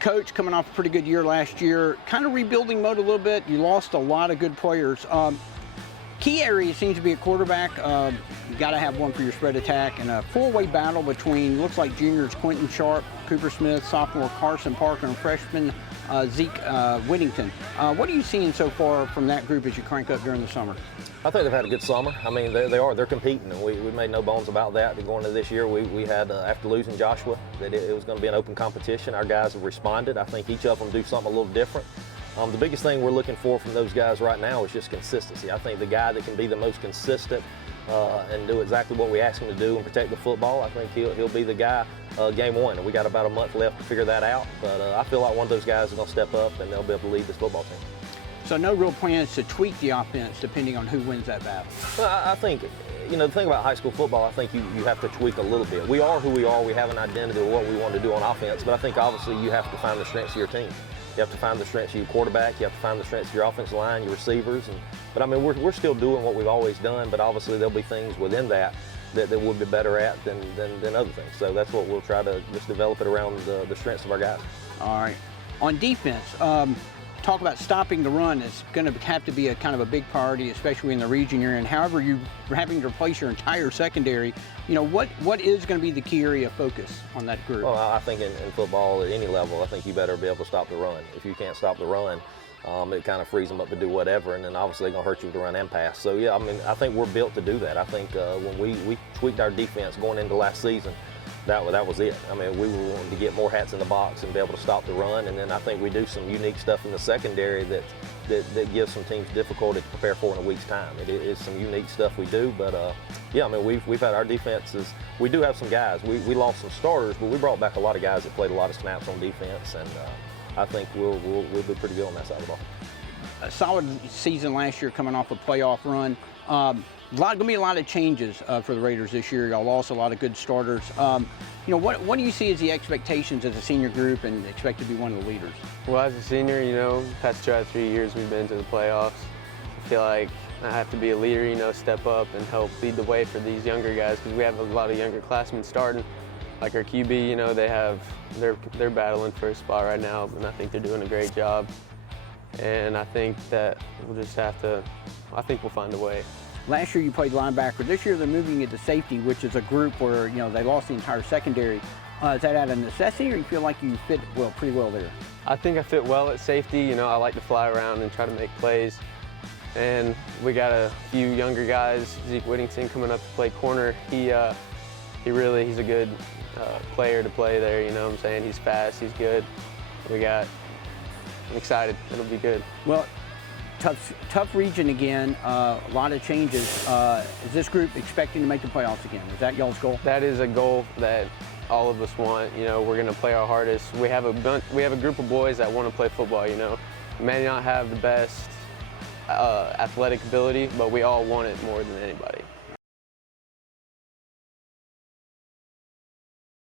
coach coming off a pretty good year last year, kind of rebuilding mode a little bit. You lost a lot of good players. Key area seems to be a quarterback. You got to have one for your spread attack, and a four-way battle between, looks like juniors Quentin Sharp, Cooper Smith, sophomore Carson Parker, and freshman Zeke Whittington. What are you seeing so far from that group as you crank up during the summer? I think they've had a good summer. I mean, they're competing, and we made no bones about that. Going into this year, we had, after losing Joshua, that it was going to be an open competition. Our guys have responded. I think each of them do something a little different. The biggest thing we're looking for from those guys right now is just consistency. I think the guy that can be the most consistent and do exactly what we ask him to do and protect the football, I think he'll be the guy game one. And we got about a month left to figure that out. But I feel like one of those guys is going to step up and they'll be able to lead this football team. So no real plans to tweak the offense depending on who wins that battle? Well, I think, the thing about high school football, I think you have to tweak a little bit. We are who we are. We have an identity of what we want to do on offense. But I think obviously you have to find the strengths of your team. You have to find the strengths of your quarterback. You have to find the strengths of your offensive line, your receivers. But I mean, we're still doing what we've always done. But obviously there'll be things within that we'll be better at than other things. So that's what we'll try to just develop it around the strengths of our guys. All right. On defense, talk about stopping the run is going to have to be a kind of a big priority, especially in the region you're in. However, you're having to replace your entire secondary. What is going to be the key area of focus on that group? Well, I think in football at any level, I think you better be able to stop the run. If you can't stop the run, it kind of frees them up to do whatever, and then obviously they're going to hurt you with the run and pass. So, yeah, I mean, I think we're built to do that. I think when we tweaked our defense going into last season, that was it. I mean, we were wanting to get more hats in the box and be able to stop the run, and then I think we do some unique stuff in the secondary that gives some teams difficulty to prepare for in a week's time. It is some unique stuff we do, but yeah, I mean, we've had our defenses. We do have some guys. We lost some starters, but we brought back a lot of guys that played a lot of snaps on defense, and I think we'll be pretty good on that side of the ball. A solid season last year, coming off a playoff run. Going to be a lot of changes for the Raiders this year. Y'all lost a lot of good starters. What do you see as the expectations as a senior group and expect to be one of the leaders? Well, as a senior, past 2 out of 3 years we've been to the playoffs. I feel like I have to be a leader, step up and help lead the way for these younger guys because we have a lot of younger classmen starting. Like our QB, they're battling for a spot right now, and I think they're doing a great job. And I think that we'll just I think we'll find a way. Last year you played linebacker. This year they're moving into safety, which is a group where, they lost the entire secondary. Is that out of necessity, or you feel like you fit pretty well there? I think I fit well at safety. I like to fly around and try to make plays. And we got a few younger guys. Zeke Whittington coming up to play corner. He's a good player to play there, what I'm saying? He's fast, he's good. I'm excited, it'll be good. Well, tough region again, a lot of changes. Is this group expecting to make the playoffs again? Is that y'all's goal? That is a goal that all of us want. We're going to play our hardest. We have a group of boys that want to play football. We may not have the best athletic ability, but we all want it more than anybody.